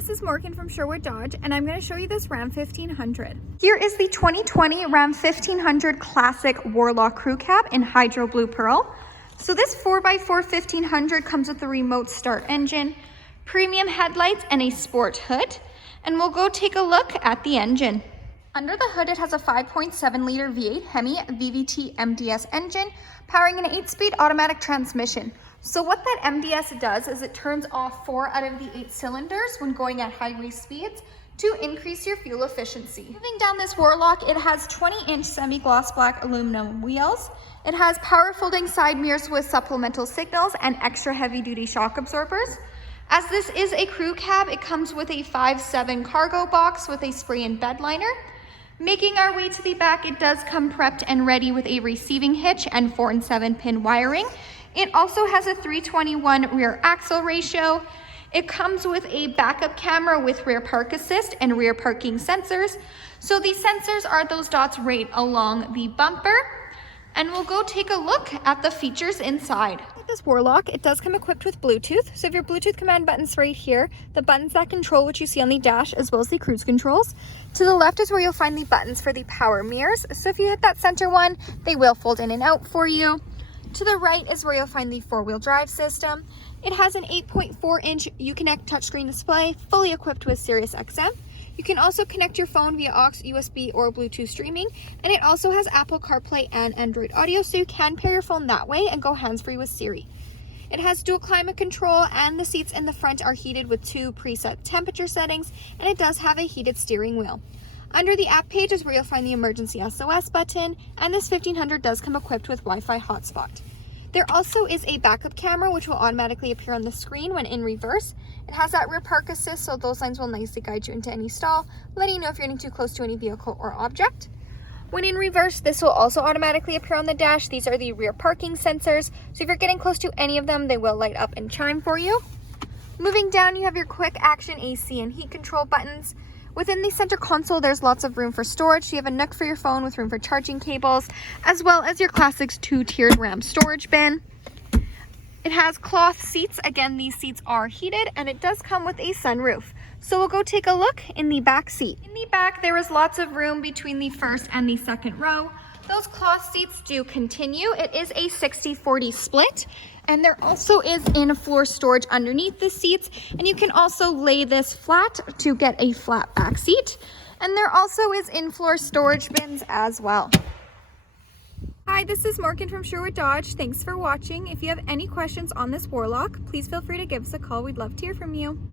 this is Morgan from Sherwood Dodge, and I'm going to show you this Ram 1500. Here is the 2020 Ram 1500 Classic Warlock Crew Cab in Hydro Blue Pearl. So this 4x4 1500 comes with a remote start engine, premium headlights, and a sport hood. And we'll go take a look at the engine. Under the hood, it has a 5.7 liter V8 Hemi VVT MDS engine, powering an 8-speed automatic transmission. So what that MDS does is it turns off 4 out of the 8 cylinders when going at high race speeds to increase your fuel efficiency. Moving down this Warlock, it has 20-inch semi-gloss black aluminum wheels. It has power folding side mirrors with supplemental signals and extra heavy-duty shock absorbers. As this is a crew cab, it comes with a 5.7 cargo box with a spray-in bedliner. Making our way to the back, it does come prepped and ready with a receiving hitch and 4 and 7 pin wiring. It also has a 3:21 rear axle ratio. It comes with a backup camera with rear park assist and rear parking sensors. So these sensors are those dots right along the bumper. And we'll go take a look at the features inside. With this Warlock, it does come equipped with Bluetooth. So if your Bluetooth command button's right here, the buttons that control what you see on the dash, as well as the cruise controls. To the left is where you'll find the buttons for the power mirrors. So if you hit that center one, they will fold in and out for you. To the right is where you'll find the 4-wheel drive system. It has an 8.4-inch Uconnect touchscreen display, fully equipped with Sirius XM. You can also connect your phone via aux, USB, or Bluetooth streaming, and it also has Apple CarPlay and Android Audio, so you can pair your phone that way and go hands-free with Siri. It has dual climate control, and the seats in the front are heated with 2 preset temperature settings, and it does have a heated steering wheel. Under the app page is where you'll find the emergency SOS button, and this 1500 does come equipped with Wi-Fi hotspot. There also is a backup camera which will automatically appear on the screen when in reverse. It has that rear park assist, so those lines will nicely guide you into any stall, letting you know if you're getting too close to any vehicle or object. When in reverse, this will also automatically appear on the dash. These are the rear parking sensors, so if you're getting close to any of them, they will light up and chime for you. Moving down, you have your quick action AC and heat control buttons. Within the center console, there's lots of room for storage. You have a nook for your phone with room for charging cables, as well as your classic 2-tiered RAM storage bin. It has cloth seats. Again, these seats are heated, and it does come with a sunroof. So we'll go take a look in the back seat. In the back, there is lots of room between the first and the second row. Those cloth seats do continue. It is a 60-40 split. And there also is in-floor storage underneath the seats, and you can also lay this flat to get a flat back seat. And there also is in-floor storage bins as well. Hi, this is Morgan from Sherwood Dodge. Thanks for watching. If you have any questions on this Warlock, please feel free to give us a call. We'd love to hear from you.